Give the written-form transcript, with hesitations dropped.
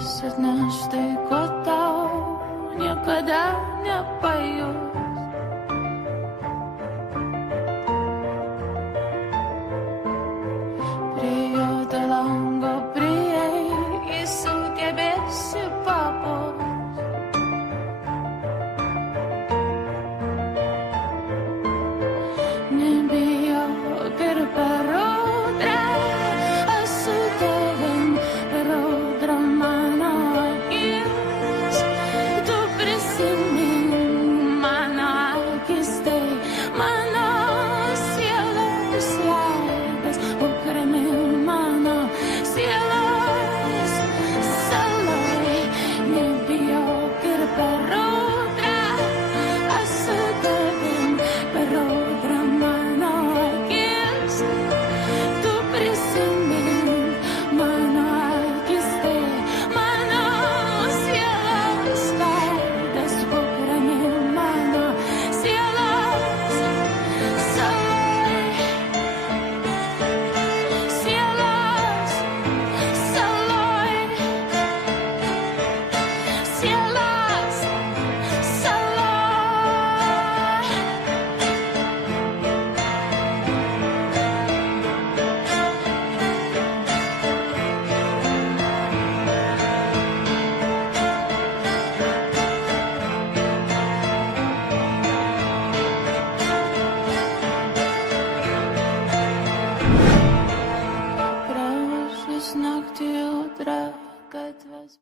Dievas atneš tai, ko tau niekada nepajus. Prie juodo lango prieik, sugebėsi pabust. Nebijok ir per audrą, aš su tavim per audrą mano akis. Tu prisimink mano akis, tai mano sielos veidas, ukraini mano sielos saloj. Nebijok ir per audrą, aš su tavim per audrą mano akis. Tu prisimink mano akis, tai mano sielos veidas, ukraini mano sielos saloj. Sielos saloj. Sielos saloj. Praūžus naktį audra, gatves